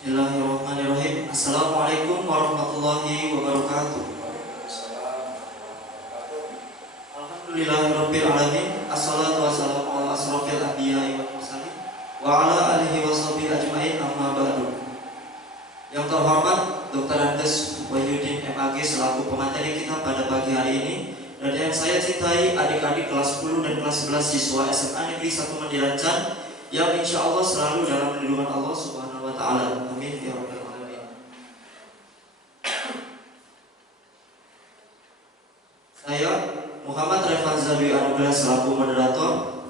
Bismillahirrahmanirrahim. Assalamualaikum warahmatullahi wabarakatuh. Alhamdulillahirabbil alamin. Assalatu wassalamu ala asrofil anbiya'i wal mursalin wa ala alihi washabihi ajmain, amma ba'du. Yang terhormat Dr. Andes Wahyudin MAG selaku pemateri kita pada pagi hari ini, dan yang saya cintai adik-adik kelas 10 dan kelas 11 siswa SMA Negeri 1 Mandirancan yang insya Allah selalu dalam lindungan Allah Subhanahu wa Ta'ala. Amin ya Rabbal Alamin. Saya Muhammad Refan Zabi Anugrah selaku moderator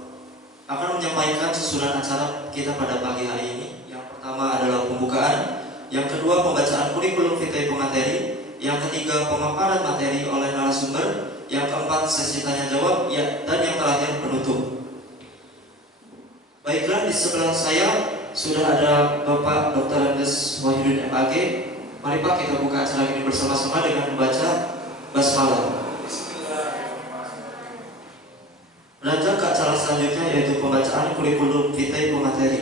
akan menyampaikan susunan acara kita pada pagi hari ini. Yang pertama adalah pembukaan, yang kedua pembacaan kurikulum vitae pemateri, yang ketiga pemaparan materi oleh narasumber, yang keempat sesi tanya jawab, dan yang terakhir penutup. Baiklah, di sebelah saya sudah ada Bapak Dr. Andes Wahyudin MAG. Mari Pak, kita buka acara ini bersama-sama dengan membaca basmalah. Beranjak ke acara selanjutnya, yaitu pembacaan kurikulum vitae pemateri.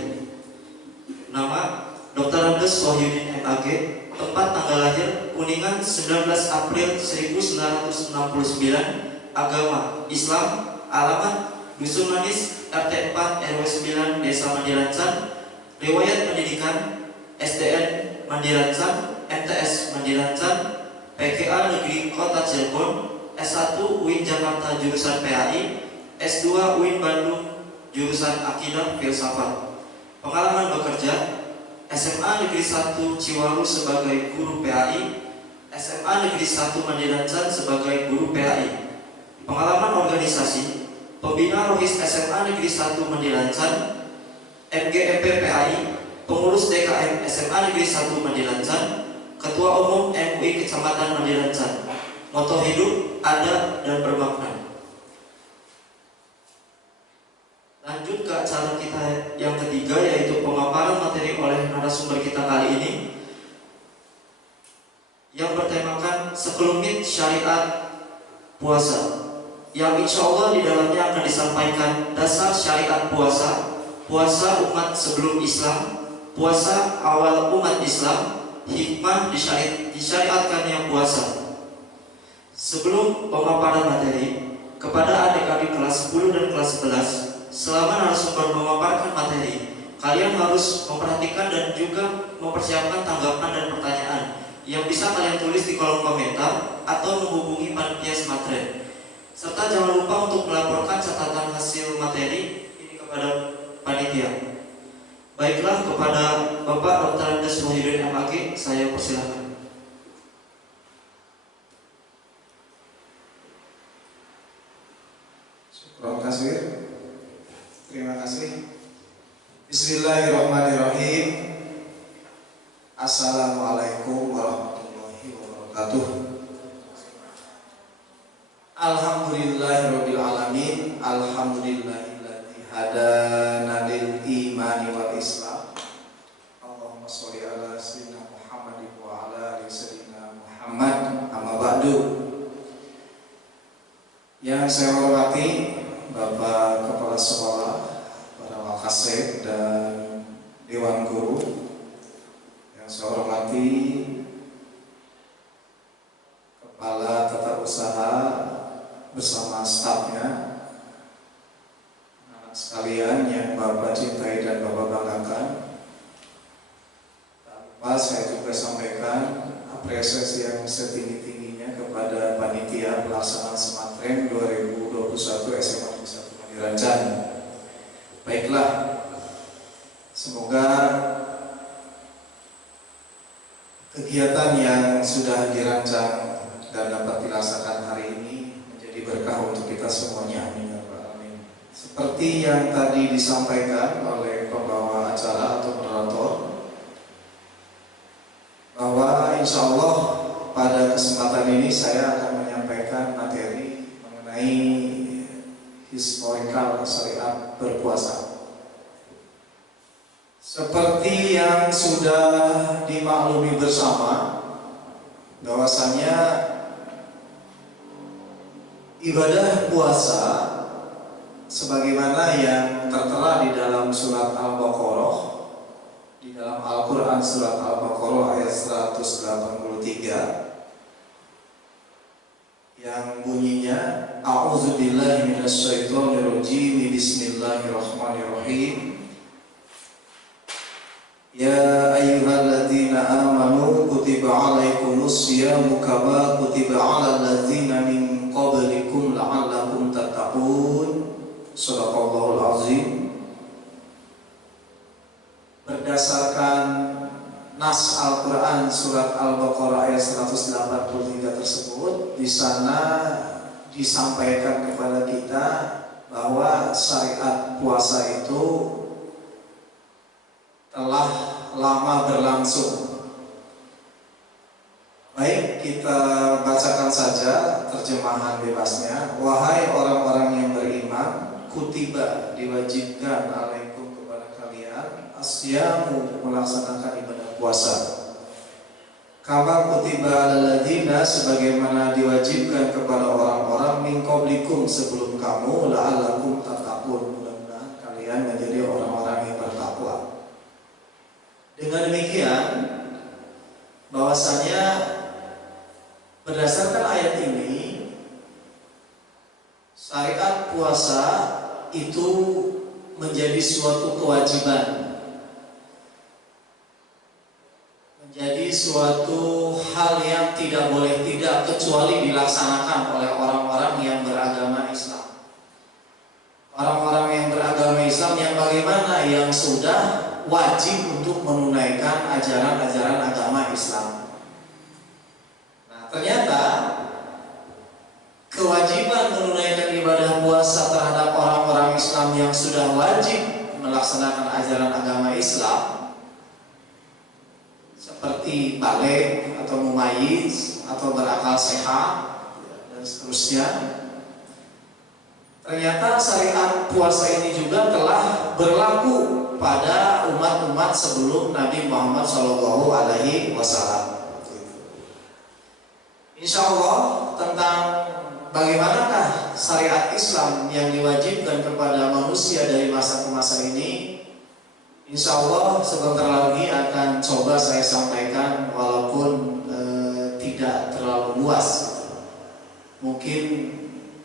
Nama Dr. Andes Wahyudin MAG, tempat tanggal lahir Kuningan 19 April 1969, agama Islam, alamat Dusun Manis RT 4 RW 9 Desa Mandirancan, riwayat pendidikan SDN Mandirancan, MTS Mandirancan, PKA Negeri Kota Cirebon, S1 UIN Jakarta jurusan PAI, S2 UIN Bandung jurusan Akidah Filsafat. Pengalaman bekerja SMA Negeri 1 Ciwaru sebagai guru PAI, SMA Negeri 1 Mandirancan sebagai guru PAI. Pengalaman organisasi pembina Rohis SMA Negeri 1 Mandirancan, MGEP PAI, pengurus DKM SMA Negeri 1 Mandirancan, ketua umum MUI Kecamatan Mandirancan. Moto hidup ada dan bermakna. Lanjut ke acara kita yang ketiga, yaitu pemaparan materi oleh narasumber kita kali ini yang bertemakan sekelumit syariat puasa, yang insya Allah di dalamnya akan disampaikan dasar syariat puasa, puasa umat sebelum Islam, puasa awal umat Islam, hikmah disyariatkannya puasa. Sebelum pemaparan materi kepada adik-adik kelas 10 dan kelas 11, selama narasumber memaparkan materi, kalian harus memperhatikan dan juga mempersiapkan tanggapan dan pertanyaan yang bisa kalian tulis di kolom komentar atau menghubungi panitia Smartren. Serta jangan lupa untuk melaporkan catatan hasil materi ini kepada panitia. Baiklah, kepada Bapak Dr. Andes Wahyudin MAG, saya persilahkan. Terima kasih. Terima kasih. Bismillahirrahmanirrahim. Assalamualaikum warahmatullahi wabarakatuh. Alhamdulillahirabbil alamin. Alhamdulillahilladzi hadana lil imani wal islam. Allahumma sholli ala sayyidina Muhammad wa ala ali sayyidina Muhammad. Amma ba'du. Yang saya hormati Bapak Kepala Sekolah, para Wakasek dan Dewan Guru. Yang saya hormati Kepala Tata Usaha bersama stafnya, anak sekalian yang Bapak cintai dan Bapak banggakan. Tanpa saya juga sampaikan apresiasi yang setinggi-tingginya kepada panitia pelaksanaan Smartren 2021 SMA Negeri 1 Mandirancan. Baiklah, semoga kegiatan yang sudah dirancang dan dapat dilaksanakan hari ini menjadi berkah untuk kita semuanya. Amin ya rabbal alamin. Seperti yang tadi disampaikan oleh pembawa acara atau moderator, bahwa insya Allah pada kesempatan ini saya akan menyampaikan materi mengenai historical syariat berpuasa. Seperti yang sudah dimaklumi bersama, bahwasanya ibadah puasa sebagaimana yang tertera di dalam surat Al-Baqarah di dalam Al-Quran surat Al-Baqarah ayat 183 yang bunyinya A'udzubillahi minasyaitonirrajim, bismillahirrahmanirrahim. Ya ayyuhalladzina amanu kutiba alaikumus syiyamu kama kutiba alal ladzina min qablikum la'allakum tattaqun. Shadaqallahul azim. Berdasarkan nas Al-Quran surat Al-Baqarah ayat 183 tersebut, di sana disampaikan kepada kita bahwa syariat puasa itu telah lama berlangsung. Baik, kita bacakan saja terjemahan bebasnya. Wahai orang-orang yang beriman, kutiba diwajibkan alaikum kepada kalian asyamu melaksanakan ibadah puasa. Kama kutiba alal ladzina sebagaimana diwajibkan kepada orang-orang min qablikum sebelum kamu la'allakum tattaqun, mudah-mudahan kalian menjadi orang-orang yang bertakwa. Dengan demikian, bahwasanya berdasarkan ayat ini, syariat puasa itu menjadi suatu kewajiban, menjadi suatu hal yang tidak boleh tidak kecuali dilaksanakan oleh orang-orang yang beragama Islam. Orang-orang yang beragama Islam yang bagaimana? Yang sudah wajib untuk menunaikan ajaran-ajaran agama Islam. Nah, ternyata kewajiban menunaikan ibadah puasa terhadap orang-orang Islam yang sudah wajib melaksanakan ajaran agama Islam seperti balik atau mumayyiz atau berakal sehat dan seterusnya. Ternyata syariat puasa ini juga telah berlaku pada umat-umat sebelum Nabi Muhammad SAW. Insya Allah tentang bagaimanakah syariat Islam yang diwajibkan kepada manusia dari masa ke masa ini, insya Allah sebentar lagi akan coba saya sampaikan, walaupun tidak terlalu luas, mungkin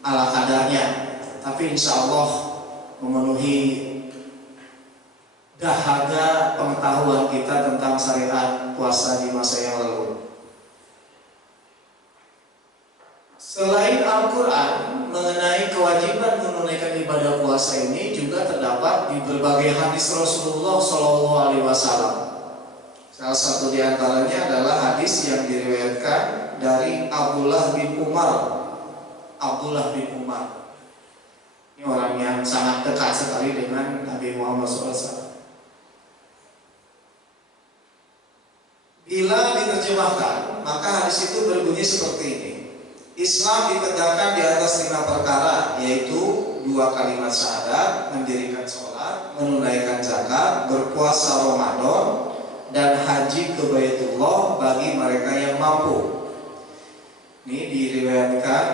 ala kadarnya, tapi insya Allah memenuhi dahaga pengetahuan kita tentang syariat puasa di masa yang lalu. Selain Al-Quran mengenai kewajiban menunaikan ibadah puasa ini juga terdapat di berbagai hadis Rasulullah SAW. Salah satu di antaranya adalah hadis yang diriwayatkan dari Abdullah bin Umar. Abdullah bin Umar ini orang yang sangat dekat sekali dengan Nabi Muhammad SAW. Bila diterjemahkan, maka hadis itu berbunyi seperti ini. Islam ditegakkan di atas 5 perkara, yaitu 2 kalimat syahadat, mendirikan sholat, menunaikan zakat, berpuasa Ramadan, dan haji ke Baitullah bagi mereka yang mampu. Ini diriwayatkan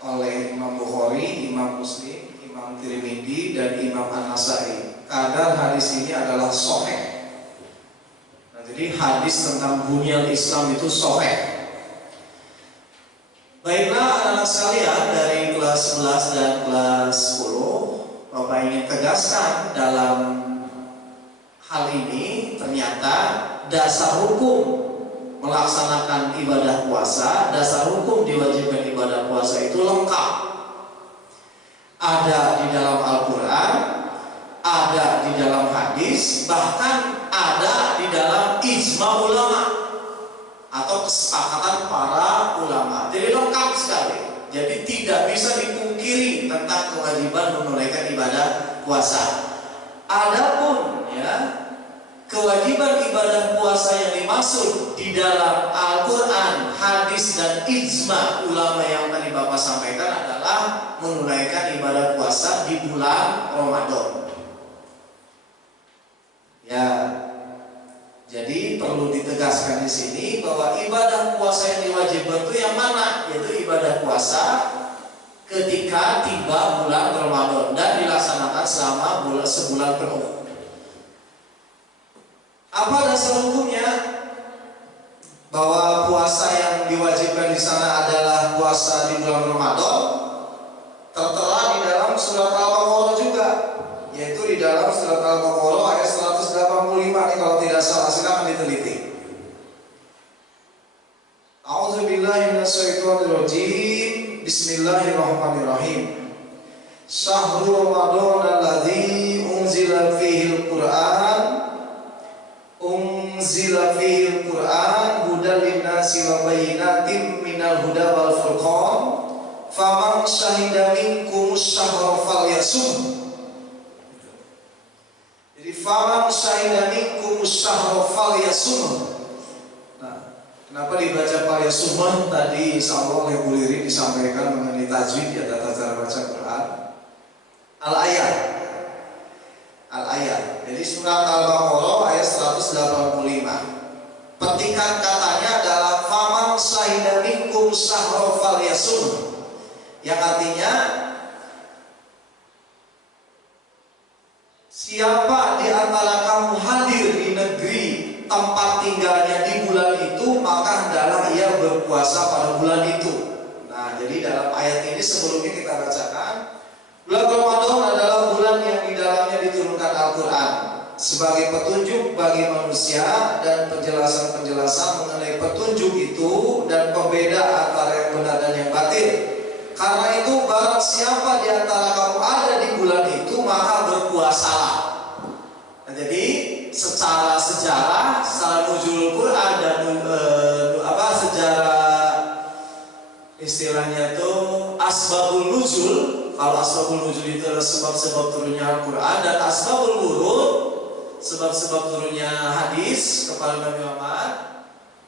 oleh Imam Bukhari, Imam Muslim, Imam Tirmidzi, dan Imam An-Nasai. Kadar hadis ini adalah sahih. Nah, jadi hadis tentang bunyal Islam itu sahih. Baiklah anak-anak sekalian dari kelas 11 dan kelas 10, Bapak ingin tegaskan dalam hal ini, ternyata dasar hukum melaksanakan ibadah puasa, dasar hukum diwajibkan ibadah puasa itu lengkap. Ada di dalam Al-Quran, ada di dalam hadis, bahkan ada di dalam ijma ulama atau kesepakatan para ulama. Jadi lengkap sekali. Jadi tidak bisa dipungkiri tentang kewajiban menunaikan ibadah puasa. Adapun kewajiban ibadah puasa yang dimaksud di dalam Al-Quran, hadis, dan ijma ulama yang tadi Bapak sampaikan adalah menunaikan ibadah puasa di bulan Ramadan. Ya, jadi perlu ditegaskan di sini bahwa ibadah puasa yang diwajibkan itu yang mana? Yaitu ibadah puasa ketika tiba bulan Ramadan dan dilaksanakan selama sebulan penuh. dasar hukumnya? Bahwa puasa yang diwajibkan di sana adalah puasa di bulan Ramadan, tertera di dalam surat Al-Baqarah juga, yaitu di dalam surat Al-Baqarah ayat 185 nih kalau tidak salah, silakan diteliti. A'udzubillahi minasyaitonirrajim. Bismillahirrahmanirrahim. Syahrul Ramadan alladzi unzila fihil Qur'an hudal linnasi wa bayyinatin minal huda wal furqan faman syahida minkumus syahra falyasum. Jadi faman syahida minkumus syahra falyasum. Nah, kenapa dibaca falyasum? Tadi insyaallah oleh Bu Liri disampaikan mengenai tajwid ya, tata cara baca Quran. Al-ayat. Jadi surat Al-Baqarah ayat 185. Petikan katanya adalah faman syahida minkum syahra falyasum, yang artinya siapa di antara kamu hadir di negeri tempat tinggalnya di bulan itu, maka hendaklah ia berpuasa pada bulan itu. Nah, jadi dalam ayat ini sebelumnya kita bacakan, bulan Ramadan adalah bulan yang di dalamnya diturunkan Al-Quran sebagai petunjuk bagi manusia dan penjelasan-penjelasan mengenai petunjuk itu dan pembeda antara yang benar dan yang batil. Karena itu barang siapa di antara kamu ada di bulan itu, maka berpuasalah. Nah, jadi secara sejarah, secara nuzul Quran dan sejarah istilahnya itu asbabul nuzul. Kalau asbabul nuzul itu adalah sebab-sebab turunnya Al-Quran, dan asbabul wurud sebab-sebab turunnya hadis kepada Nabi Muhammad,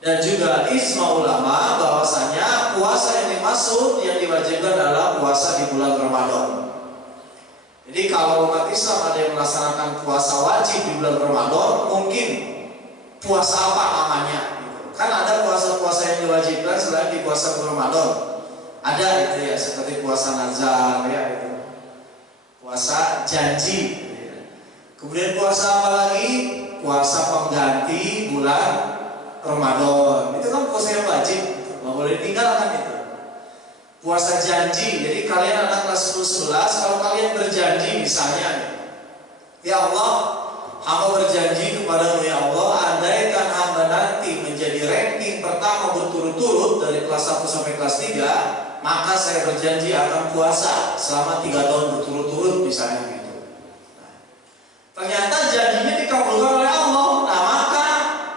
dan juga ijma ulama bahwasanya puasa yang dimaksud yang diwajibkan adalah puasa di bulan Ramadan. Jadi kalau umat Islam ada yang melaksanakan puasa wajib di bulan Ramadan, mungkin puasa apa namanya? Kan ada puasa-puasa yang diwajibkan selain di puasa bulan Ramadan. Ada itu ya, seperti puasa nazar ya, itu puasa janji. Kemudian puasa apa lagi? Puasa pengganti bulan Ramadan. Itu kan puasa yang wajib, nggak boleh tinggalkan itu. Puasa janji. Jadi kalian anak kelas 10-11, kalau kalian berjanji misalnya, ya Allah, hamba berjanji kepadamu ya Allah, andaikan hamba nanti menjadi ranking pertama berturut-turut dari kelas 1 sampai kelas 3, maka saya berjanji akan puasa selama 3 tahun berturut-turut misalnya gitu. Nah, ternyata janjinya dikabulkan oleh Allah. Nah, maka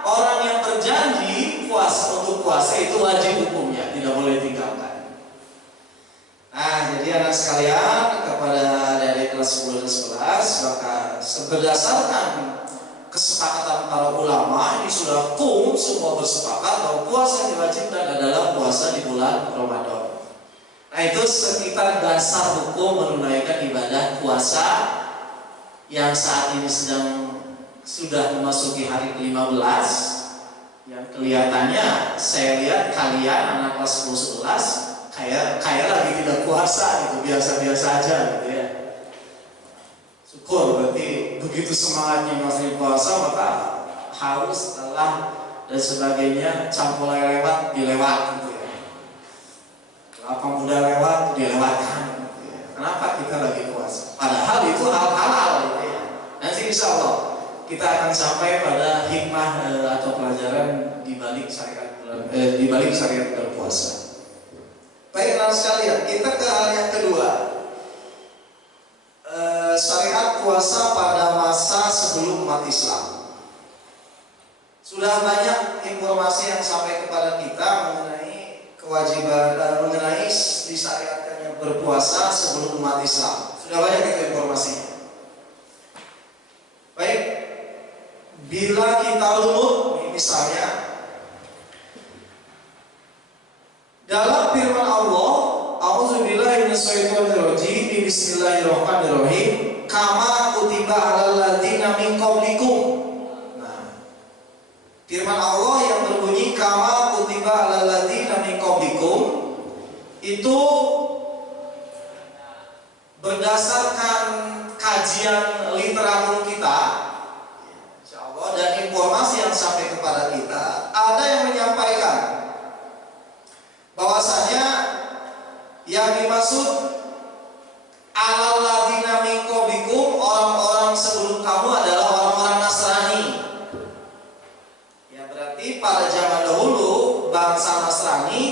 orang yang berjanji untuk puasa itu wajib hukumnya, tidak boleh tinggalkan. Nah, jadi anak sekalian, kepada dari kelas 10 dan 11, maka berdasarkan kesepakatan para ulama, ini sudah semua bersepakat bahwa puasa yang diwajibkan adalah puasa di bulan Ramadan. Nah, itu sekitar dasar hukum menunaikan ibadah puasa yang saat ini sudah memasuki hari ke-15, yang kelihatannya saya lihat kalian anak kelas 10-11 kayak lagi tidak puasa gitu, biasa-biasa aja gitu ya. Syukur, berarti begitu semangatnya masih puasa, maka harus telah dan sebagainya campur lewat dilewat gitu ya. Apa muda lewat dilewatkan gitu ya. Kenapa kita lagi puasa? Padahal itu hal halal gitu ya. Nanti insya Allah kita akan sampai pada hikmah atau pelajaran di balik syariat berpuasa. Baik teman sekalian, kita ke hal yang kedua. Syariat puasa pada masa sebelum umat Islam. Sudah banyak informasi yang sampai kepada kita mengenai kewajiban mengenai disyariatkannya berpuasa sebelum umat Islam. Sudah banyak itu informasinya. Baik, bila kita runut misalnya dalam firman Allah, a'udzubillahi minasyaitonirrajim, bismillahirrahmanirrahim, kama kutiba 'alal ladzina min qablikum. Nah, firman Allah yang berbunyi kama kutiba 'alal ladzina min qablikum itu berdasarkan kajian literatur kita, insyaallah, dan informasi yang Yang dimaksud alladzina min qablikum, orang-orang sebelum kamu adalah orang-orang Nasrani. Ya berarti pada zaman dahulu bangsa Nasrani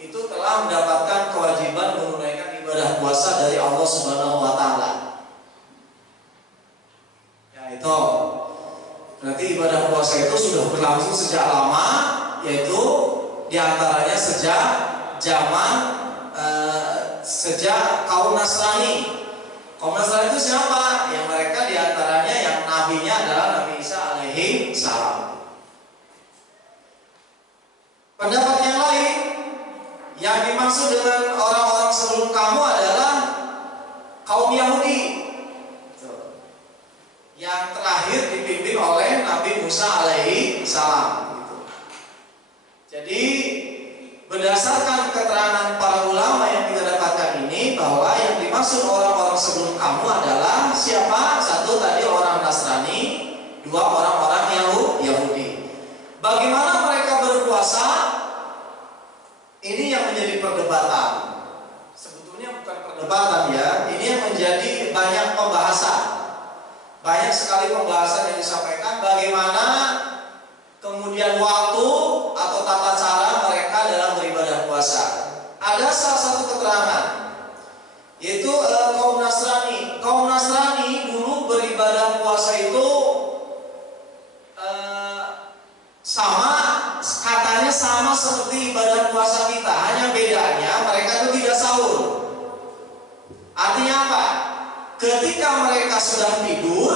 itu telah mendapatkan kewajiban menunaikan ibadah puasa dari Allah Subhanahu wa taala. Ya itu. Berarti ibadah puasa itu sudah berlangsung sejak lama, yaitu diantaranya sejak kaum Nasrani. Kaum Nasrani itu siapa? Yang mereka diantaranya yang nabinya adalah Nabi Isa alaihi salam. Pendapat yang lain, yang dimaksud dengan orang-orang sebelum kamu adalah kaum Yahudi, yang terakhir dipimpin oleh Nabi Musa alaihi salam. Jadi berdasarkan keterangan para ulama yang kita dapatkan ini, bahwa yang dimaksud orang-orang sebelum kamu adalah siapa? Satu tadi orang Nasrani, dua orang-orang Yahudi. Bagaimana mereka berpuasa? Ini yang menjadi perdebatan. Sebetulnya bukan perdebatan ya, ini yang menjadi banyak pembahasan. Banyak sekali pembahasan yang disampaikan bagaimana kemudian waktu atau tata cara mereka dalam beribadah puasa. Ada salah satu keterangan, yaitu kaum Nasrani. Kaum Nasrani dulu beribadah puasa itu katanya sama seperti ibadah puasa kita, hanya bedanya mereka itu tidak sahur. Artinya apa? Ketika mereka sudah tidur,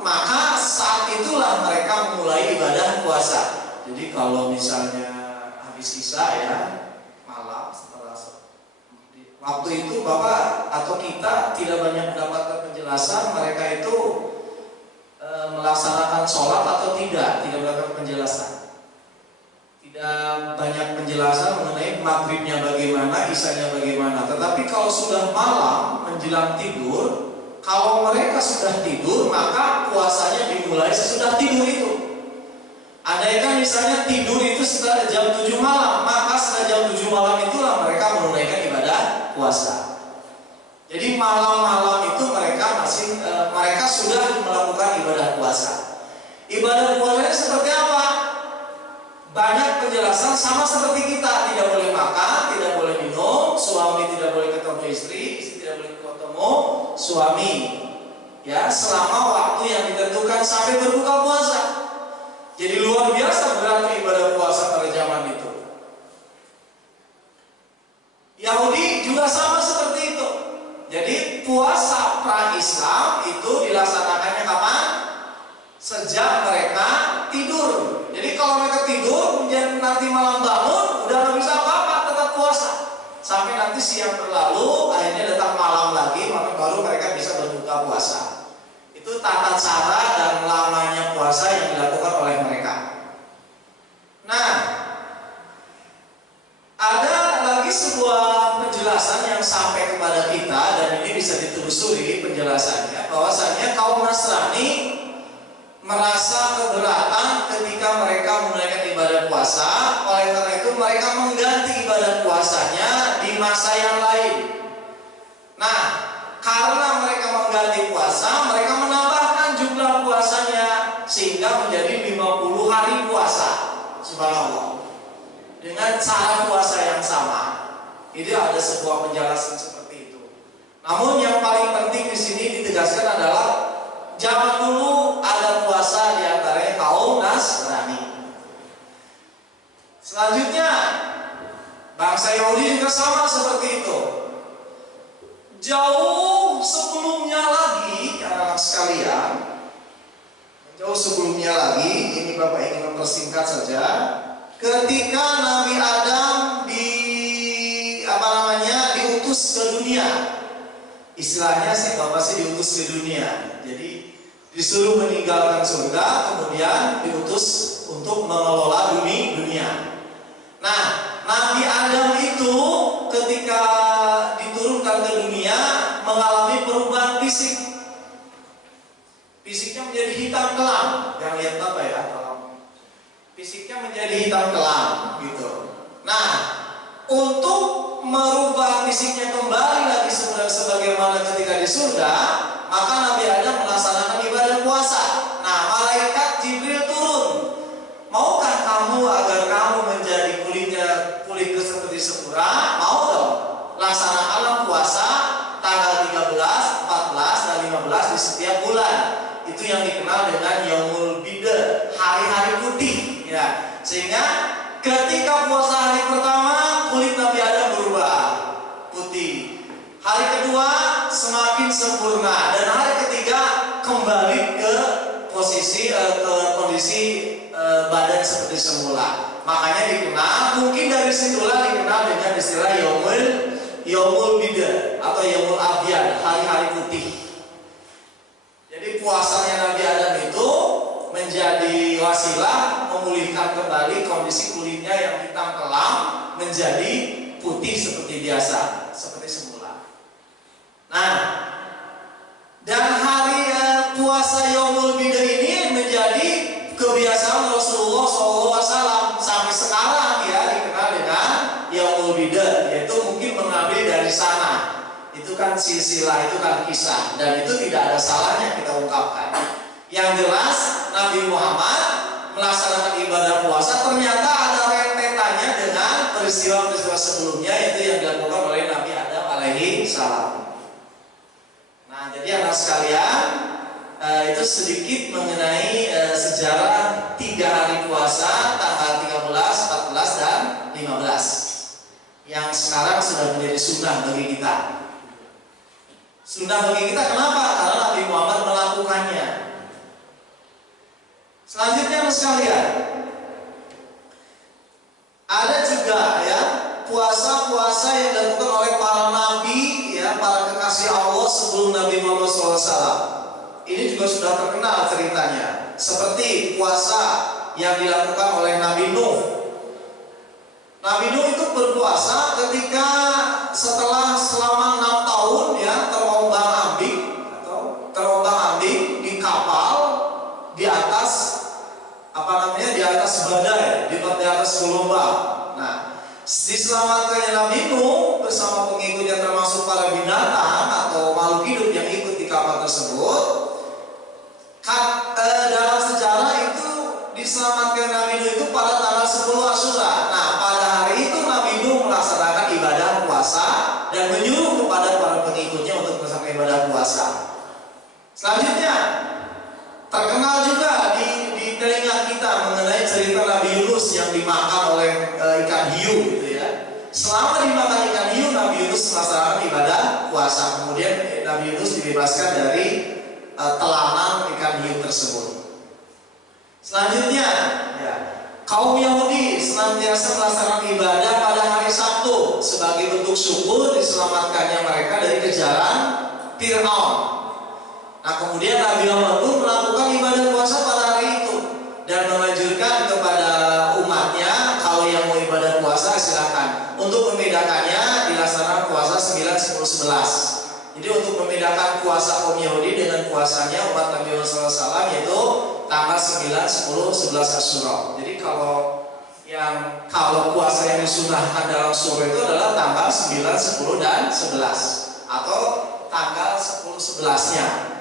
maka saat itulah mereka memulai ibadah puasa. Jadi kalau misalnya habis isya ya, malam setelah waktu itu Bapak atau kita tidak banyak mendapatkan penjelasan mereka itu melaksanakan sholat atau tidak mendapatkan penjelasan. Tidak banyak penjelasan mengenai maghribnya bagaimana, isyanya bagaimana. Tetapi kalau sudah malam menjelang tidur, kalau mereka sudah tidur, maka puasanya dimulai sesudah tidur itu. Andaikan misalnya tidur itu setelah jam 7 malam, maka setelah jam 7 malam itulah mereka menunaikan ibadah puasa. Jadi malam-malam itu mereka sudah melakukan ibadah puasa. Ibadah puasanya seperti apa? Banyak penjelasan sama seperti kita, tidak boleh makan, tidak boleh minum, suami tidak boleh ketemu istri tidak boleh ketemu suami. Ya, selama waktu yang ditentukan sampai berbuka puasa. Jadi luar biasa beratnya ibadah puasa pada zaman itu. Yahudi juga sama seperti itu. Jadi puasa pra-Islam itu dilaksanakannya kapan? Sejak mereka tidur. Jadi kalau mereka tidur, kemudian nanti malam bangun, udah nggak bisa apa-apa, tetap puasa. Sampai nanti siang berlalu, akhirnya datang malam lagi, maka baru mereka bisa berbuka puasa. Itu tata cara dan lamanya puasa yang dilakukan oleh mereka. Nah, ada lagi sebuah penjelasan yang sampai kepada kita, dan ini bisa ditelusuri penjelasannya, bahwasanya kaum Nasrani merasa keberatan ketika mereka menunaikan ibadah puasa. Oleh karena itu mereka mengganti ibadah puasanya di masa yang lain. Nah, karena mereka mengganti puasa, mereka menambahkan jumlah puasanya sehingga menjadi 50 hari puasa. Subhanallah. Dengan cara puasa yang sama. Itu ada sebuah penjelasan seperti itu. Namun yang paling penting di sini ditegaskan adalah zaman dulu ada puasa di antaranya kaum Nasrani. Selanjutnya, bangsa Yahudi juga sama seperti itu. Jauh sebelumnya lagi, anak-anak sekalian, jauh sebelumnya lagi, ini Bapak ingin mempersingkat saja. Ketika Nabi Adam diutus ke dunia, istilahnya sih Bapak diutus ke dunia. Jadi disuruh meninggalkan surga, kemudian diutus untuk mengelola dunia. Nah, Nabi Adam itu ketika diturunkan ke dunia mengalami perubahan fisik. Fisiknya menjadi hitam kelam. Yang lihat apa ya? Fisiknya menjadi hitam kelam gitu. Nah, untuk merubah fisiknya kembali lagi sebagaimana ketika di surga, maka Nabi Adam melaksanakan ibadah puasa. Nah, malaikat Jibril turun. Maukah kamu agar kamu menjadi kulit seperti semula? Mau dong. Laksanakanlah puasa tanggal 13, 14, dan 15 di setiap bulan. Itu yang dikenal dengan Yaumul Bida, hari-hari putih. Ya, sehingga ketika puasa hari pertama, kulit Nabi Adam berubah putih. Hari kedua semakin sempurna, dan hari ketiga kembali ke posisi ke kondisi badan seperti semula. Makanya dikenal, mungkin dari situlah dikenal dengan istilah Yaumul Bida atau Yaumul Abyad, hari-hari putih. Jadi puasanya Nabi Adam itu menjadi wasilah memulihkan kembali kondisi kulitnya yang hitam kelam menjadi putih seperti biasa, seperti semula. Nah, dan hari puasa Yaumul Bida ini menjadi kebiasaan Rasulullah SAW sampai sekarang, ya, dikenal dengan Yaumul Bida, yaitu mungkin mengambil dari sana. Itu kan silsilah, itu kan kisah, dan itu tidak ada salahnya kita ungkapkan. Yang jelas Nabi Muhammad melaksanakan ibadah puasa ternyata ada rentetannya dengan peristiwa-peristiwa sebelumnya, yaitu yang dilakukan oleh Nabi Adam alaihi salam. Nah, jadi anak sekalian, itu sedikit mengenai sejarah 3 hari puasa tanggal 13, 14, dan 15 yang sekarang sudah menjadi sunnah bagi kita. Sunnah bagi kita kenapa? Karena Nabi Muhammad melakukannya. Selanjutnya sekalian, ada juga, ya, puasa-puasa yang dilakukan oleh para nabi, ya, para kekasih Allah sebelum Nabi Muhammad SAW. Ini juga sudah terkenal ceritanya. Seperti puasa yang dilakukan oleh Nabi Nuh. Nabi Nuh itu berpuasa ketika setelah selama 6 tahun, ya, terombang-ambing di kapal di atas di atas badai, di atas gelombang. Nah, diselamatkannya Nabi Nuh bersama pengikutnya termasuk para binatang atau makhluk hidup yang ikut di kapal tersebut. Dalam sejarah itu diselamatkan Nabi Nuh itu pada tanggal 10 Asyura. Nah, pada hari itu Nabi Nuh melaksanakan ibadah puasa dan menyuruh kepada para pengikutnya untuk melaksanakan ibadah puasa. Selanjutnya, terkenal juga di telinga kita mengenai cerita Nabi Yunus yang dimakan oleh ikan hiu, gitu ya. Selama dimakan ikan hiu, Nabi Yunus melaksanakan ibadah puasa. Kemudian Nabi Yunus dibebaskan dari telanan ikan hiu tersebut. Selanjutnya, ya, kaum Yahudi senantiasa melaksanakan ibadah pada hari Sabtu sebagai bentuk syukur diselamatkannya mereka dari kejaran Fir'aun. Nah, kemudian Nabi Muhammad pun melakukan ibadah puasa pada hari itu dan menganjurkan kepada umatnya, kalau yang mau ibadah puasa silakan. Untuk membedakannya dilaksanakan puasa 9, 10, 11. Jadi untuk membedakan puasa kaum Yahudi dengan puasanya umat Nabi Muhammad SAW, yaitu tanggal 9, 10, 11 Asyura. Jadi kalau puasa yang disunahkan dalam surah itu adalah tanggal 9, 10, dan 11, atau tanggal 10, 11-nya.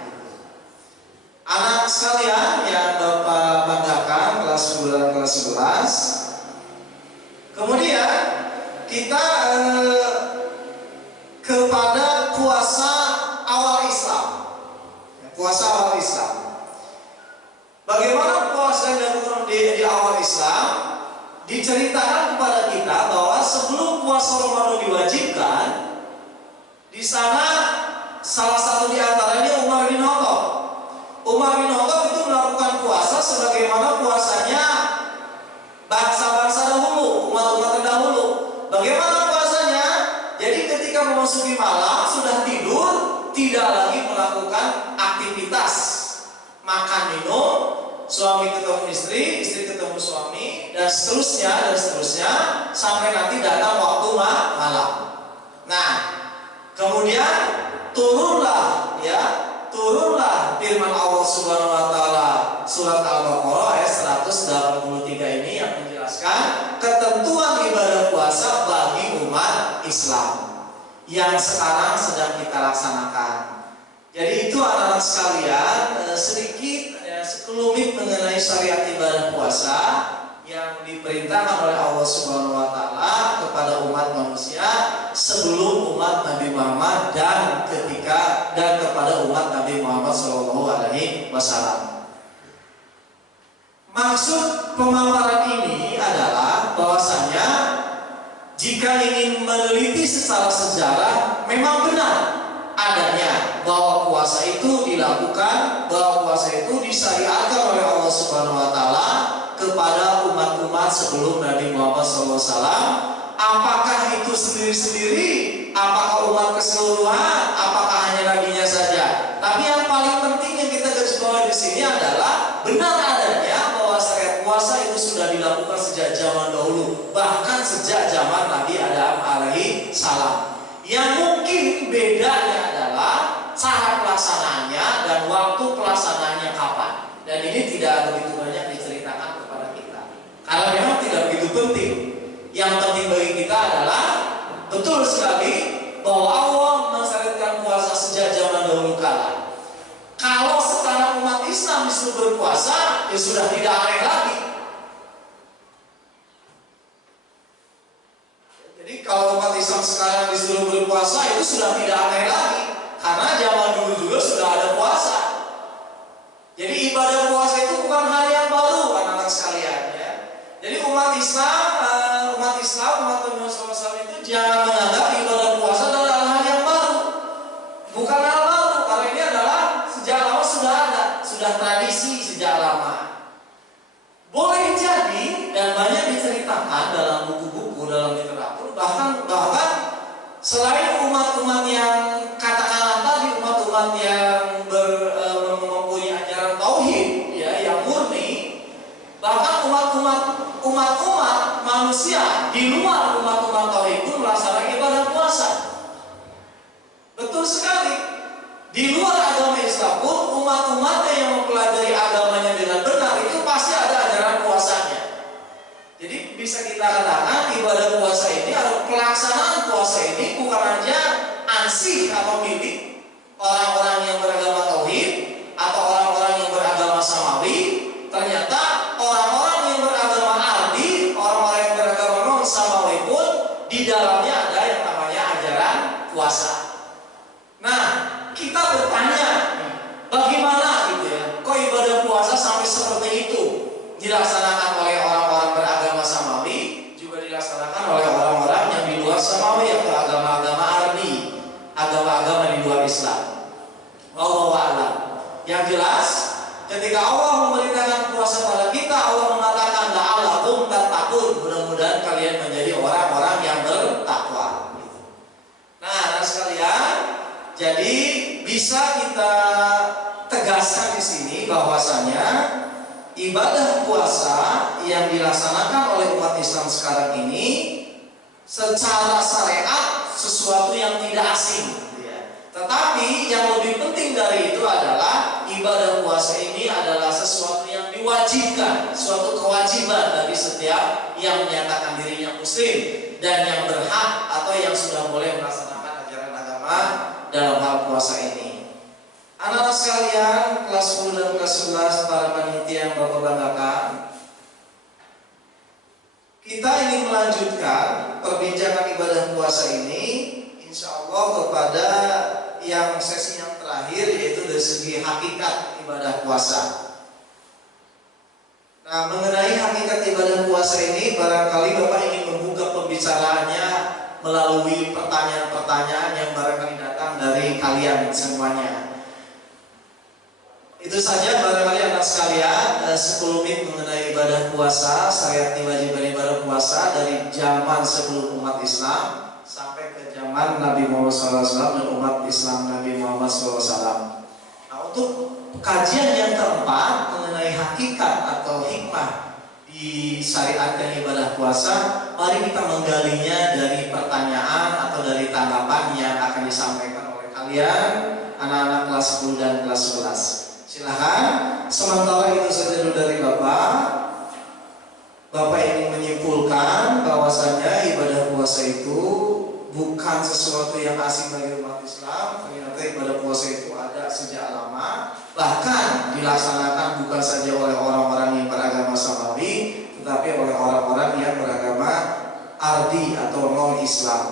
Anak sekalian yang Bapak banggakan, kelas 10 dan kelas 11. Kemudian kita kepada puasa awal Islam. Puasa awal Islam. Bagaimana puasa yang dilakukan di awal Islam? Diceritakan kepada kita bahwa sebelum puasa Ramadan diwajibkan, di sana salah satu di antaranya Umar bin Khattab. Umar bin Khattab itu melakukan puasa sebagaimana puasanya bangsa-bangsa dahulu, umat-umat terdahulu. Bagaimana puasanya? Jadi ketika memasuki malam sudah tidur, tidak lagi melakukan aktivitas makan minum, suami ketemu istri, istri ketemu suami, dan seterusnya sampai nanti datang waktu malam. Nah, kemudian turunlah firman Allah Subhanahu wa taala surat Al-Baqarah ayat 183 ini yang menjelaskan ketentuan ibadah puasa bagi umat Islam. yang sekarang sedang kita laksanakan. Jadi itu anak-anak sekalian, sedikit sekelumit mengenai syariat ibadah puasa yang diperintahkan oleh Allah Subhanahu wa taala kepada umat manusia sebelum umat Nabi Muhammad dan kepada umat Nabi Muhammad sallallahu alaihi wasallam. Maksud pemaparan ini adalah bahwasanya jika ingin meneliti secara sejarah memang benar adanya bahwa puasa itu dilakukan, bahwa puasa itu disyariatkan oleh Allah Subhanahu wa taala kepada umat-umat sebelum Nabi Muhammad SAW. Apakah itu sendiri-sendiri? Apakah umat keseluruhan? Apakah hanya nabinya saja? Tapi yang paling penting yang kita garis bawahi di sini adalah benar adanya bahwa syariat puasa itu sudah dilakukan sejak zaman dahulu, bahkan sejak zaman Nabi Adam alaihi salam. Yang mungkin bedanya adalah cara pelaksanaannya dan waktu pelaksanaannya kapan. Dan ini tidak begitu banyak diceritakan kepada kita karena memang tidak begitu penting. Yang penting bagi kita adalah betul sekali bahwa Allah mensyariatkan puasa sejak zaman dahulu kala. Kalau sekarang umat Islam disuruh berpuasa, ya sudah tidak aneh lagi. Jadi kalau umat Islam sekarang disuruh berpuasa itu sudah tidak aneh lagi, karena zaman dulu juga sudah ada puasa. Jadi ibadah puasa itu bukan hal yang baru, anak-anak sekalian ya. Jadi umat Nabi Muhammad SAW itu jangan menganggap ibadah puasa adalah hal yang baru. Bukan hal baru, karena ini adalah sejak lama sudah ada, sudah tradisi sejak lama. Boleh jadi dan banyak diceritakan dalam buku-buku, dalam literatur, bahkan selain umat-umat yang katakanlah tadi umat-umat yang mempunyai ajaran tauhid ya, yang murni, bahkan umat-umat manusia di luar umat-umat tauhid pun melaksanakan ibadah puasa. Betul sekali. Di luar agama Islam pun umat-umat yang mempelajari agamanya dengan benar itu pasti ada ajaran puasanya. Jadi bisa kita katakan ibadah puasa ini atau pelaksanaan puasa ini bukan hanya ansih atau milik orang-orang yang beragama tauhid atau orang-orang yang beragama samawi. Ternyata orang-orang yang beragama ardi, orang-orang yang beragama non samawi pun di dalamnya ada yang namanya ajaran puasa. Nah, kita bertanya, bagaimana gitu ya? Kok ibadah puasa sampai seperti itu dilaksanakan oleh orang-orang beragama samawi, juga dilaksanakan oleh orang-orang yang di luar samawi atau agama-agama ardi, agama-agama di luar Islam. Wallahu a'lam. Yang jelas, ketika Allah memerintahkan puasa pada kita, Allah mengatakan la'allakum tattaqun, mudah-mudahan kalian menjadi orang-orang yang bertakwa. Nah, anak sekalian, jadi bisa kita tegaskan di sini bahwasanya ibadah puasa yang dilaksanakan oleh umat Islam sekarang ini secara syariat sesuatu yang tidak asing. Tetapi yang lebih penting dari itu adalah ibadah puasa ini adalah sesuatu yang diwajibkan, suatu kewajiban dari setiap yang menyatakan dirinya muslim dan yang berhak atau yang sudah boleh melaksanakan ajaran agama dalam hal puasa ini. Anak-anak sekalian, kelas 10 dan kelas 11 para panitia yang Bapak banggakan, kita ingin melanjutkan perbincangan ibadah puasa ini insya Allah kepada yang sesi yang terakhir, yaitu dari segi hakikat ibadah puasa. Nah, mengenai hakikat ibadah puasa ini barangkali Bapak ingin membuka pembicaraannya melalui pertanyaan-pertanyaan yang barangkali datang dari kalian semuanya. Itu saja barangkali anak sekalian, 10 menit mengenai ibadah puasa, syariat kewajiban ibadah puasa dari zaman sebelum umat Islam sampai ke zaman Nabi Muhammad SAW dan umat Islam Nabi Muhammad SAW. Nah, untuk kajian yang keempat mengenai hakikat atau hikmah di syariatkan ibadah puasa, mari kita menggalinya dari pertanyaan atau dari tanggapan yang akan disampaikan oleh kalian anak-anak kelas 10 dan kelas 11. Silahkan, sementara itu saja dulu dari Bapak. Bapak ingin menyimpulkan bahwasanya ibadah puasa itu bukan sesuatu yang asing bagi umat Islam. Ternyata ibadah puasa itu ada sejak lama, bahkan dilaksanakan bukan saja oleh orang-orang yang beragama Samawi, tetapi oleh orang-orang yang beragama Ardi atau non-Islam.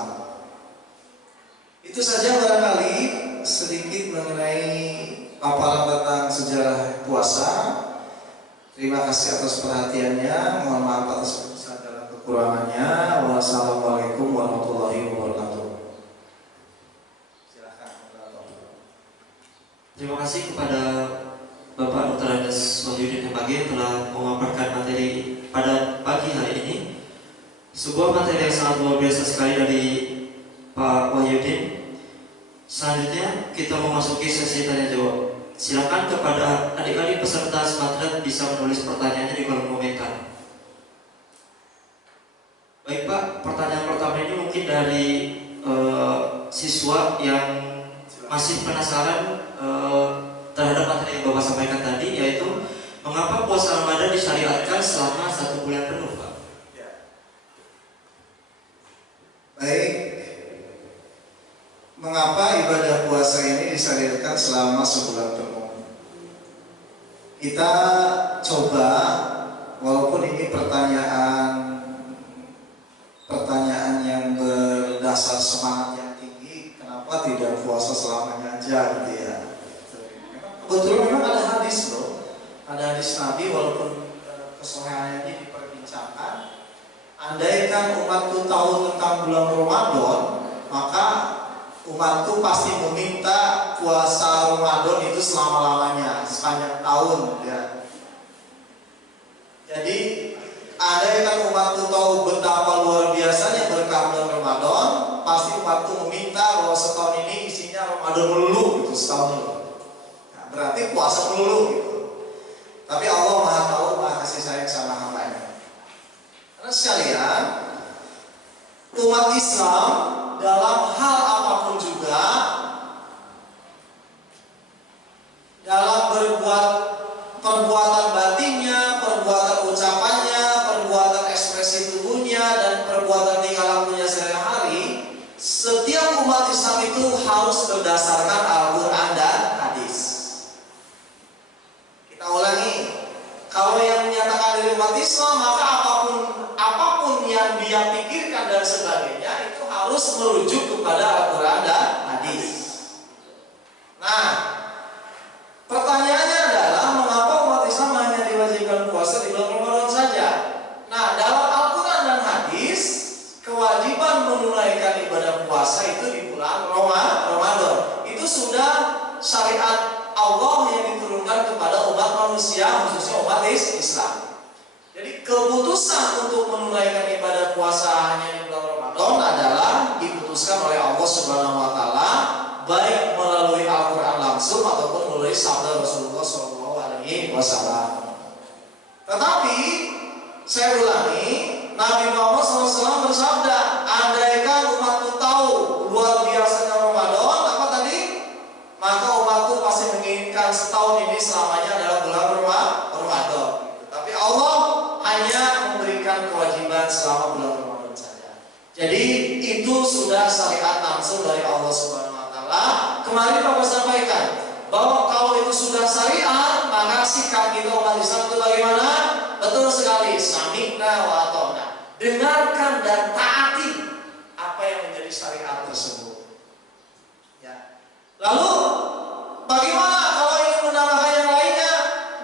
Itu saja barangkali sedikit mengenai paparan tentang sejarah puasa. Terima kasih atas perhatiannya. Mohon maaf atas segala kekurangannya. Wassalamualaikum warahmatullahi wabarakatuh. Silakan. Terima kasih kepada Bapak Dr. Andes Wahyudin MAG yang telah memaparkan materi pada pagi hari ini. Sebuah materi yang sangat luar biasa sekali dari Pak Wahyudin. Selanjutnya kita memasuki sesi tanya jawab. Silakan kepada adik-adik peserta Smartnet bisa menulis pertanyaannya di kolom komentar. Baik Pak, pertanyaan pertama ini mungkin dari siswa yang masih penasaran terhadap materi yang Bapak sampaikan tadi, yaitu mengapa puasa Ramadan disyariatkan selama 1 bulan penuh, Pak? Ya. Baik. Mengapa ibadah puasa ini disyariatkan selama sebulan penuh? Kita coba, walaupun ini pertanyaan yang berdasar semangat yang tinggi, kenapa tidak puasa selamanya aja gitu ya? Kebetulan memang ada hadis loh, ada hadis Nabi, walaupun kesohihannya ini diperbincangkan. Andaikan umatku tahu tentang bulan Ramadan, maka umatku pasti meminta puasa Ramadan itu selama-lamanya, sepanjang tahun ya. Jadi andaikan umatku tahu betapa luar biasanya berkah bulan Ramadan, pasti umatku meminta bahwa setahun ini isinya Ramadan melulu gitu, setahun itu. Nah, berarti puasa melulu gitu. Tapi Allah Maha tahu, Maha kasih sayang sama hambanya. Karena sekalian, umat Islam dalam hal apapun juga, dalam berbuat perbuatan batinnya, perbuatan ucapannya, perbuatan ekspresi tubuhnya, dan perbuatan tingkah lakunya sehari-hari, setiap umat Islam itu harus berdasarkan Al-Quran dan hadis. Kita ulangi, kalau yang menyatakan diri umat Islam, maka apapun yang dia pikirkan dan sebagainya itu harus merujuk kepada Al-Quran dan hadis. Nah, pertanyaannya adalah mengapa umat Islam hanya diwajibkan puasa di bulan Ramadan saja? Nah, dalam Al-Quran dan hadis, kewajiban menunaikan ibadah puasa itu di bulan Ramadan. Itu sudah syariat Allah yang diturunkan kepada umat manusia, khususnya umat Islam. Jadi keputusan untuk menunaikan ibadah puasa hanya di bulan Ramadan adalah diputuskan oleh Allah Subhanahu wa taala, baik melalui Al-Qur'an langsung ataupun melalui sabda Rasulullah SAW. Tetapi saya ulangi, Nabi Muhammad SAW bersabda, andaikan umatku tahu luar biasanya Ramadan, apa tadi? Maka umatku pasti menginginkan setahun ini selamanya adalah bulan Ramadan. Tapi Allah hanya memberikan kewajiban selama bulan Ramadan saja. Jadi itu sudah syariat langsung dari Allah Subhanahu wa taala. Kemarin Bapak sampaikan bahwa kalau itu sudah syariat, maka sikap kita umat Islam itu bagaimana? Betul sekali, sami'na wa ata'na. Dengarkan dan taati apa yang menjadi syariat tersebut. Ya. Lalu bagaimana kalau ingin menambahkan yang lainnya?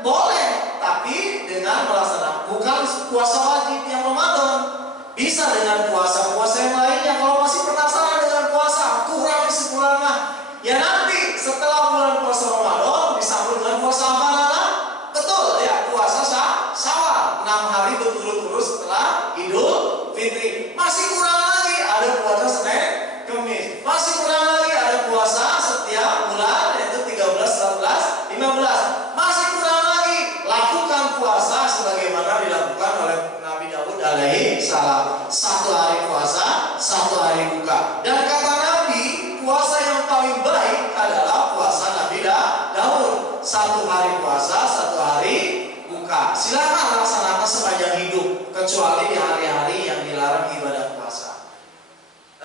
Boleh, tapi dengan melaksanakan bukan puasa wajib yang Ramadan, bisa dengan puasa-puasa yang lainnya. Kalau masih penasaran dengan puasa, kurang sebulan mah, ya nanti setelah bulan puasa Ramadan disambung dengan puasa apa? Betul ya, puasa Syawal, 6 hari berturut-turut setelah Idul Fitri. Masih kurang lagi ada puasa Senin, Kamis. Masih kurang lagi ada puasa setiap bulan, yaitu 13, 14, 15. Masih kurang lagi lakukan puasa sebagaimana dilakukan oleh Nabi Daud alaihi salam. 1 hari puasa, 1 hari buka. Dan kata Nabi, puasa yang paling baik adalah puasa Nabi Daud. 1 hari puasa, 1 hari buka. Silakan laksanakan sepanjang hidup, kecuali di hari-hari yang dilarang ibadah puasa.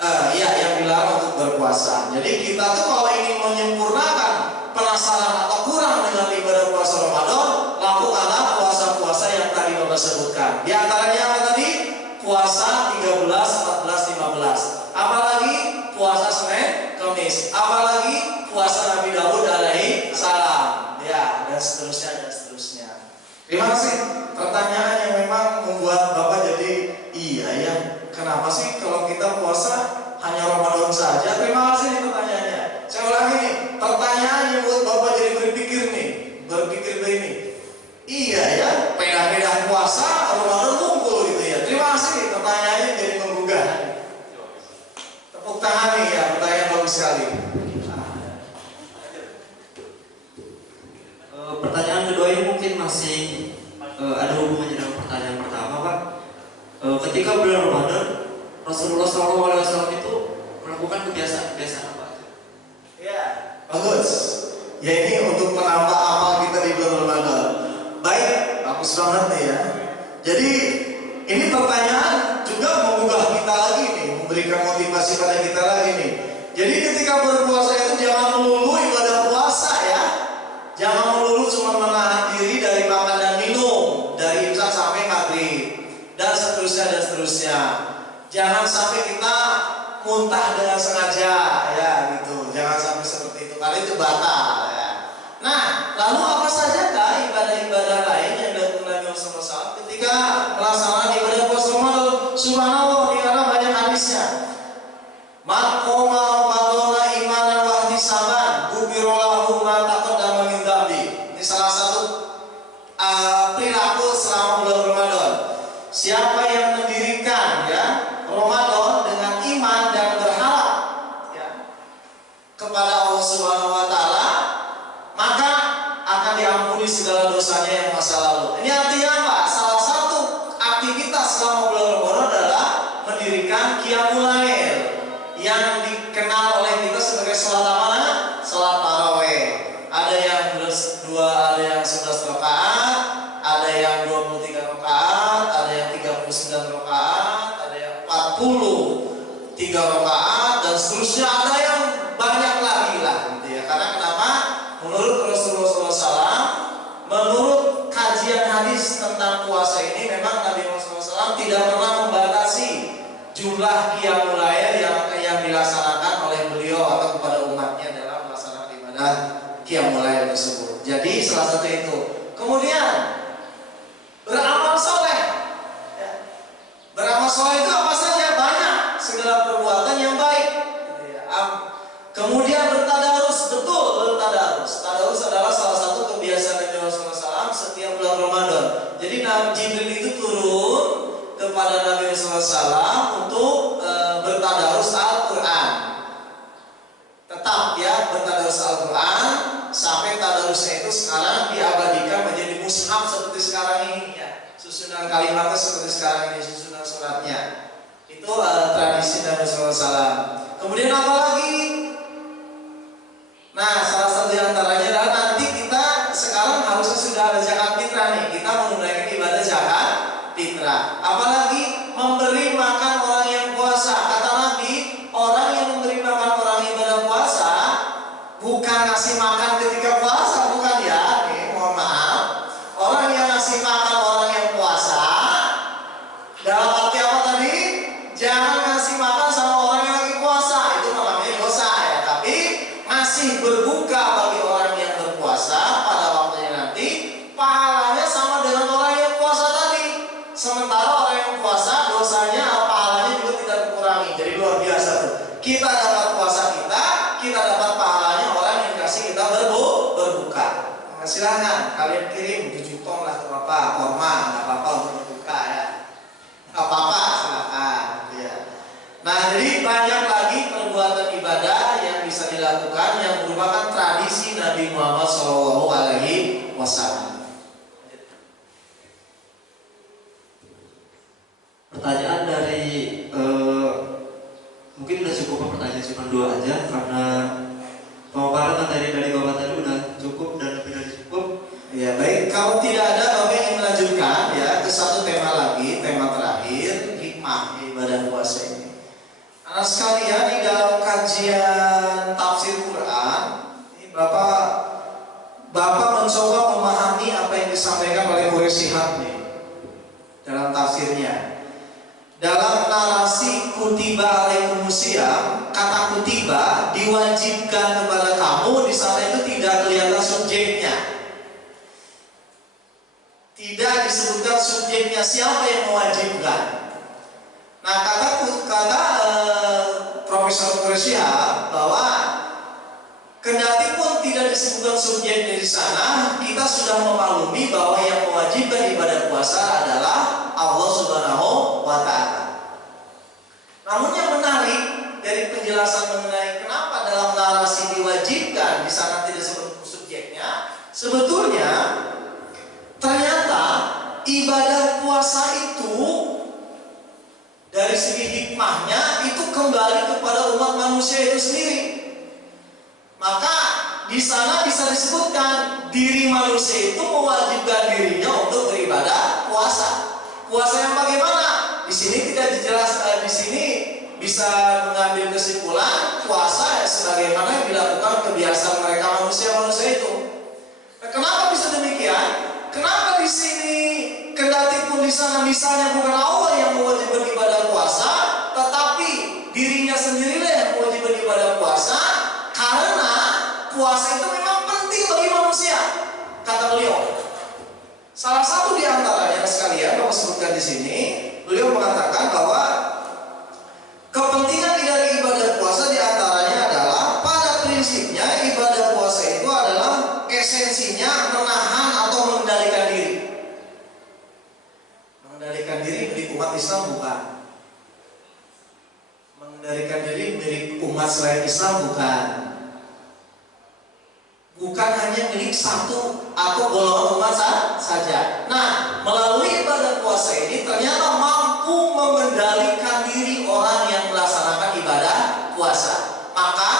Ya, yang dilarang untuk berpuasa. Jadi kita tuh kalau ingin menyempurnakan penasaran atau kurang dengan ibadah puasa Ramadan, lakukanlah puasa-puasa yang tadi Bapak sebutkan. Di antaranya apa tadi? Puasa 13, 14, 15. Apalagi puasa Senin, Kamis. Apalagi puasa Nabi Daud alaihi salam. Ya, dan seterusnya dan seterusnya. Terima kasih. Pertanyaan yang memang membuat Bapak jadi iya ya. Kenapa sih kalau kita puasa hanya Ramadan saja? Terima kasih nih pertanyaannya. Saya ulangi nih, pertanyaan yang buat Bapak jadi berpikir nih, berpikir begini. Iya ya, beda-beda puasa Ramadan kumpul gitu ya. Terima kasih nih, pertanyaannya jadi menggugah. Tepuk tangan nih ya, pertanyaan bagus sekali. Pertanyaan kedua ini mungkin masih ada hubungannya dengan pertanyaan pertama, Pak. Ketika bulan Ramadan, Rasulullah SAW itu melakukan kebiasaan-kebiasaan apa? Ya, bagus. Ya ini untuk menambah amal kita di bulan Ramadan. Baik, bagus banget nih ya. Jadi ini pertanyaan juga menggugah kita lagi nih, memberikan motivasi pada kita lagi nih. Jadi ketika berpuasa itu jangan melulu ibadah puasa ya. Jangan melulu cuma menahan diri dari makan dan minum dari imsak sampai maghrib dan seterusnya dan seterusnya. Jangan sampai kita muntah dengan sengaja ya gitu. Jangan sampai seperti itu, karena itu batal ya. Nah, lalu apa saja ibadah-ibadah lain yang dilakukan Nabi SAW ketika melaksanakan ibadah puasa Ramadan? Subhanallah, di mana banyak hadisnya. Man qoma Ramadana imanan wa ihtisaban ghufira lahu ma taqaddama min dzambi. Ini salah satu perilaku selama bulan Ramadan. Siapa yang mendirikan ya Ramadan dengan iman dan berharap ya kepada Allah Subhanahu wa taala, maka akan diampuni segala dosanya yang masa lalu. Ini artinya apa? Salah satu aktivitas selama bulan Ramadan adalah mendirikan qiyamul lail yang dikenal oleh kita sebagai sholat mana? Sholat tarawih. Ada yang 2, ada yang 11 rakaat, ada yang 23 rakaat, ada yang 39 rakaat, ada yang 43 rakaat dan seterusnya, ada yang banyak lagi lah gitu ya. Karena kenapa? Menurut Rasulullah SAW, menurut kajian hadis tentang puasa ini, memang Nabi Muhammad SAW tidak pernah membatasi jumlah qiyamul lail yang dilaksanakan oleh beliau atau kepada umatnya dalam melaksanakan ibadah qiyamul lail tersebut. Jadi salah satu itu. Kemudian beramal soleh. Ya. Beramal soleh itu apa saja? Banyak, segala perbuatan yang baik. Gitu ya. Kemudian bertadarus, betul bertadarus. Tadarus adalah salah satu kebiasaan Nabi Muhammad SAW setiap bulan Ramadan. Jadi Jibril itu turun kepada Nabi SAW untuk bertadarus Al-Quran. Tetap ya bertadarus Al-Quran sampai tadarusnya itu sekarang diabadikan menjadi mushaf seperti sekarang ini ya. Susunan kalimatnya seperti sekarang ini, susunan suratnya. Itu tradisi Nabi SAW. Kemudian apa lagi? Nah, salah satu yang antaranya adalah nanti kita sekarang harusnya sudah ada zakat fitrah nih. Kita menunaikan ibadah zakat fitrah. Apalagi memberi makan orang yang puasa. Kata Nabi, orang yang memberi makan orang yang ibadah puasa bukan ngasih makan ketika puasa, bukan ya. Nih, mohon maaf. Orang yang ngasih makan orang yang puasa dalam arti apa tadi? Jangan ngasih makan sama orang yang lagi puasa. Itu namanya dosa ya. Tapi masih berbuka bagi orang yang berpuasa pada waktunya nanti, pahalanya sama dengan orang yang puasa tadi. Sementara orang yang puasa dosanya pahalanya juga tidak dikurangi. Jadi luar biasa tuh. Kita dapat puasa kita dapat pahalanya orang yang kasih kita berbuka. Nah, silahkan kalian kirim 7 ton lah ke Bapak, korma, nggak apa-apa untuk berbuka ya. Nggak apa-apa, silahkan. Ya. Nah, jadi banyak lagi perbuatan ibadah yang bisa dilakukan yang merupakan tradisi Nabi Muhammad SAW. Pertanyaan dari mungkin udah cukup pertanyaan cuma 2 aja karena pemaparan materi dari Bapak tadi udah cukup dan lebih dari cukup. Ya baik, kalau tidak ada Bapak ingin melanjutkan ya ke satu tema lagi, tema terakhir, hikmah ibadah puasa ini. Anak sekalian disampaikan oleh Quraisy Shihab nih dalam tafsirnya. Dalam narasi kutiba alaikumusiyam, kata kutiba diwajibkan kepada kamu, di sana itu tidak kelihatan subjeknya. Tidak disebutkan subjeknya, siapa yang mewajibkan. Nah, kata Profesor Quraisy Shihab bahwa kendati pun tidak disebutkan subjeknya di sana, kita sudah memaklumi bahwa yang mewajibkan ibadah puasa adalah Allah Subhanahu wa Ta'ala. Namun yang menarik dari penjelasan mengenai kenapa dalam narasi diwajibkan di sana tidak disebut subjeknya, sebetulnya ternyata ibadah puasa itu dari segi hikmahnya itu kembali kepada umat manusia itu sendiri. Maka di sana bisa disebutkan diri manusia itu mewajibkan dirinya untuk beribadah puasa. Puasa yang bagaimana? Di sini tidak dijelaskan. Di sini bisa mengambil kesimpulan puasa sebagaimana yang dilakukan kebiasaan mereka manusia-manusia itu. Nah, kenapa bisa demikian? Kenapa di sini kendati pun di sana misalnya bukan Allah yang mewajibkan ibadah puasa, tetapi dirinya sendirilah yang mewajibkan ibadah puasa, karena puasa itu memang penting bagi manusia, kata beliau. Salah satu di antaranya sekalian Bapak sebutkan di sini, beliau mengatakan bahwa kepentingan dari ibadah puasa di antaranya adalah pada prinsipnya ibadah puasa itu adalah esensinya menahan atau mengendalikan diri. Mengendalikan diri milik umat Islam bukan. Mengendalikan diri milik umat selain Islam bukan. Bukan hanya milik satu atau golongan umat saja. Nah, melalui ibadah puasa ini ternyata mampu mengendalikan diri orang yang melaksanakan ibadah puasa. Maka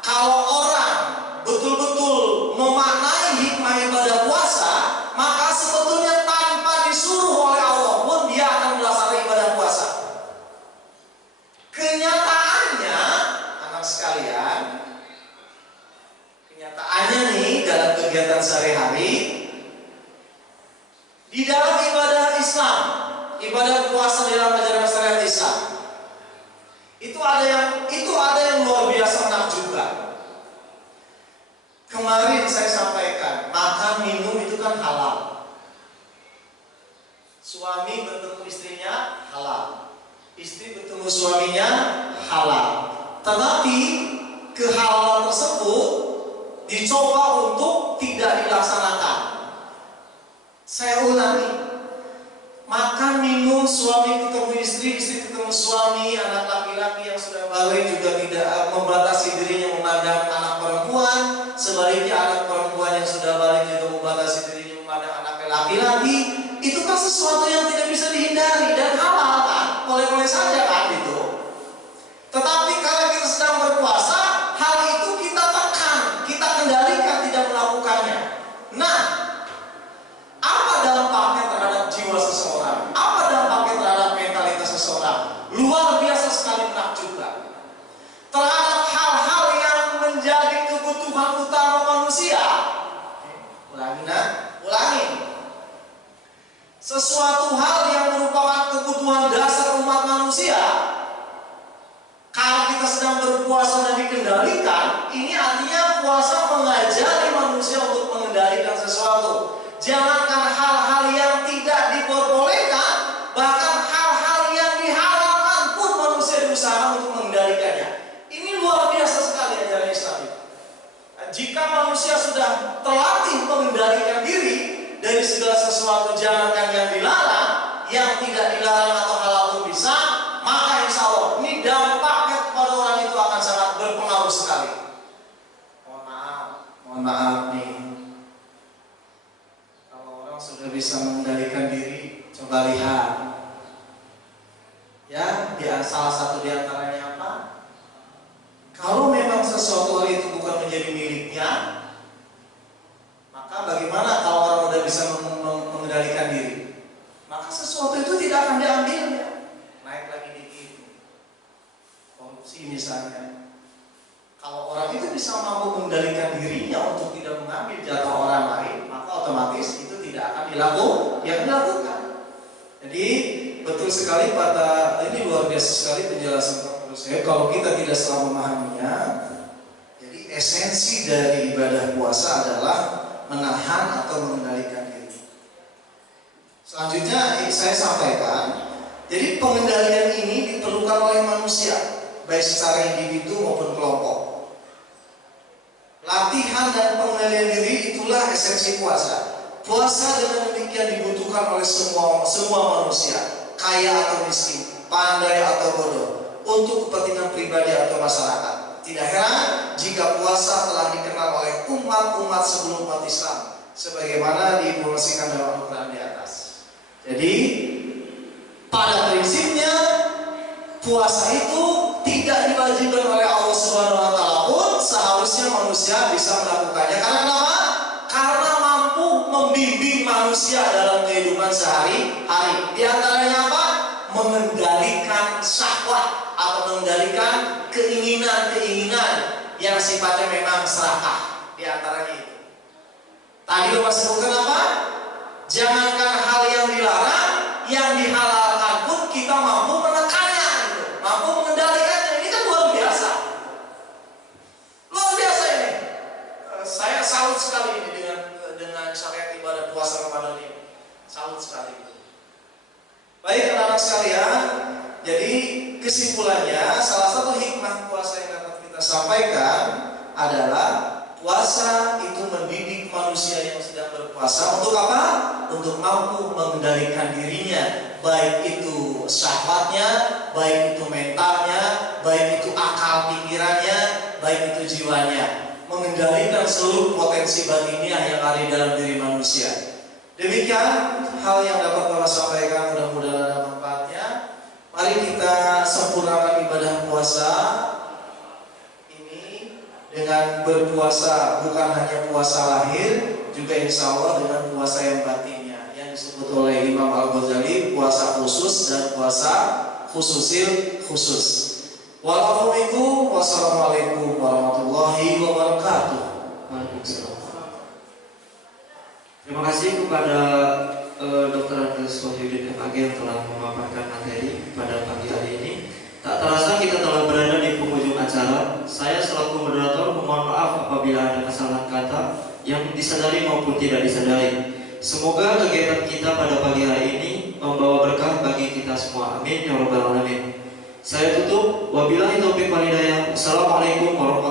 kalau orang betul-betul memaknai hikmah ibadah puasa, maka sebetulnya tanpa disuruh oleh Allah pun dia akan melaksanakan ibadah puasa. Kenyataannya, anak sekalian, kenyataannya nih dalam kegiatan sehari-hari, di dalam ibadah Islam, ibadah puasa dalam ajaran syariat Islam, itu ada yang luar biasa menakjubkan. Kemarin saya sampaikan, makan minum itu kan halal. Suami bertemu istrinya halal, istri bertemu suaminya halal. Tetapi kehalalan tersebut dicoba untuk tidak dilaksanakan. Saya ulangi, makan minum suami ketemu istri, istri ketemu suami, anak laki-laki yang sudah balik juga tidak membatasi dirinya memandang anak perempuan, sebaliknya anak perempuan yang sudah balik juga membatasi dirinya memandang anak laki-laki. Itu kan sesuatu yang tidak bisa dihindari dan halal kan, boleh-boleh saja kan itu. Tetapi kalau kita sedang berpuasa, hal itu kita tekan, kita kendalikan, tidak melakukannya. Nah, apa dampaknya terhadap jiwa seseorang? Apa dampaknya terhadap mentalitas seseorang? Luar biasa sekali menakjubkan. Terhadap hal-hal yang menjadi kebutuhan utama manusia. Ulangi. Sesuatu hal yang merupakan kebutuhan dasar umat manusia, kalau kita sedang berpuasa dan dikendalikan, ini artinya puasa mengajari manusia untuk mengendalikan sesuatu. Jangankan hal-hal yang tidak diperbolehkan, bahkan hal-hal yang dihalalkan pun manusia berusaha untuk mengendalikannya. Ini luar biasa sekali ajaran Islam itu. Jika manusia sudah terlatih mengendalikan diri dari segala sesuatu, jangankan yang dilarang, yang tidak dilarang atau halal pun bisa, maka insya Allah ini dampaknya kepada orang itu akan sangat berpengaruh sekali. Mohon maaf nih, kalau orang sudah bisa mengendalikan diri, coba lihat ya, salah satu di antaranya apa? Kalau memang sesuatu hal itu bukan menjadi miliknya, maka bagaimana kalau orang sudah bisa mengendalikan diri? Maka sesuatu itu tidak akan diambilnya. Naik lagi dikit, korupsi misalnya. Kalau orang itu bisa mampu mengendalikan dirinya untuk tidak mengambil jatah orang lain, maka otomatis itu tidak dilakukan. Jadi betul sekali ini luar biasa sekali penjelasan Pak Guru saya. Kalau kita tidak salah memahaminya, jadi esensi dari ibadah puasa adalah menahan atau mengendalikan diri. Selanjutnya saya sampaikan, jadi pengendalian ini diperlukan oleh manusia, baik secara individu maupun kelompok. Latihan dan pengendalian diri itulah esensi puasa. Puasa dengan demikian dibutuhkan oleh semua manusia, kaya atau miskin, pandai atau bodoh, untuk kepentingan pribadi atau masyarakat. Tidak heran jika puasa telah dikenal oleh umat-umat sebelum umat Islam, sebagaimana diinformasikan dalam Al-Quran di atas. Jadi pada prinsipnya puasa itu tidak diwajibkan oleh Allah Subhanahu wa taala pun seharusnya manusia bisa melakukannya. Karena apa? Karena mampu membimbing manusia dalam kehidupan sehari-hari. Di antaranya apa? Mengendalikan syahwat atau mengendalikan keinginan-keinginan yang sifatnya memang serakah. Di antaranya itu. Tadi Bapak sebutkan apa? Jangankan hal yang dilarang, yang dihalalkan pun kita mampu menekannya, gitu. Mampu mengendalikannya. Ini kan luar biasa. Luar biasa ini. Saya salut sekali ini dengan syariat ibadah puasa Ramadan ini. Salut sekali. Baik anak-anak sekalian, jadi kesimpulannya salah satu hikmah puasa yang dapat kita sampaikan adalah puasa itu mendidik manusia yang sedang berpuasa untuk apa? Untuk mampu mengendalikan dirinya, baik itu syahwatnya, baik itu mentalnya, baik itu akal pikirannya, baik itu jiwanya, mengendalikan seluruh potensi batiniah yang ada di dalam diri manusia. Demikian hal yang dapat Bapak sampaikan, mudah-mudahan ada manfaatnya. Mari kita sempurnakan ibadah puasa ini dengan berpuasa bukan hanya puasa lahir, juga insya Allah dengan puasa yang batinnya yang disebut oleh Imam Al-Ghazali puasa khusus dan puasa khususil khusus. Wassalamualaikum warahmatullahi wabarakatuh. Waalaikumsalam. Terima kasih kepada Dr. Andes Wahyudin MAG yang telah memaparkan materi pada pagi hari ini. Tak terasa kita telah berada di penghujung acara. Saya selaku moderator mohon maaf apabila ada kesalahan kata yang disadari maupun tidak disadari. Semoga kegiatan kita pada pagi hari ini membawa berkah bagi kita semua. Amin ya rabbal alamin. Saya tutup. Wabillahi taufiq wal hidayah. Assalamualaikum warahmatullahi wabarakatuh.